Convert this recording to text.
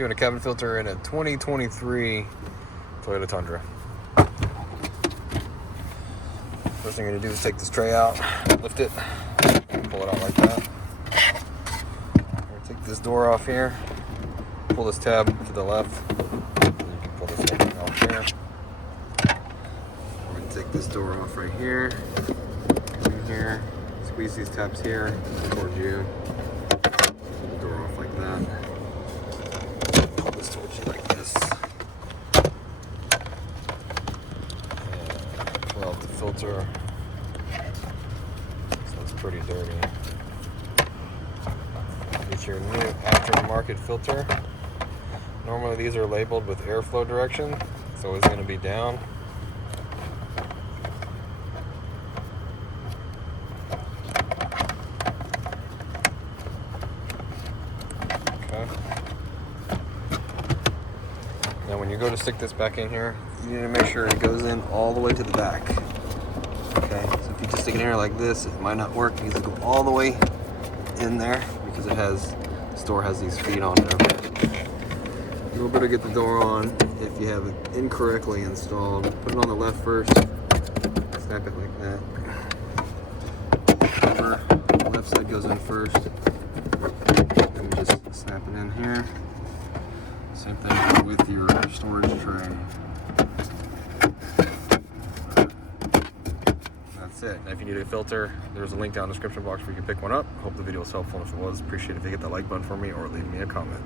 Doing a cabin filter in a 2023 Toyota Tundra. First thing you're gonna do is take this tray out, lift it, pull it out like that. Take this door off here, pull this tab to the left, and you can pull this thing off here. We're gonna take this door off right here, come in here, squeeze these tabs here towards you, pull the door off like that. Pull this towards you like this. And pull out the filter. So it's pretty dirty. It's your new aftermarket filter. Normally these are labeled with airflow direction, so it's going to be down. Okay. Now when you go to stick this back in here, you need to make sure it goes in all the way to the back. Okay, so if you just stick it in here like this, it might not work. It needs to go all the way in there because the store has these feet on there. You'll better get the door on if you have it incorrectly installed. Put it on the left first, snap it like that. Cover, the left side goes in first, then we just snap it in here. Same thing with your storage tray. That's it. Now if you need a filter, there's a link down in the description box where you can pick one up. Hope the video was helpful. If it was, appreciate it if you hit that like button for me or leave me a comment.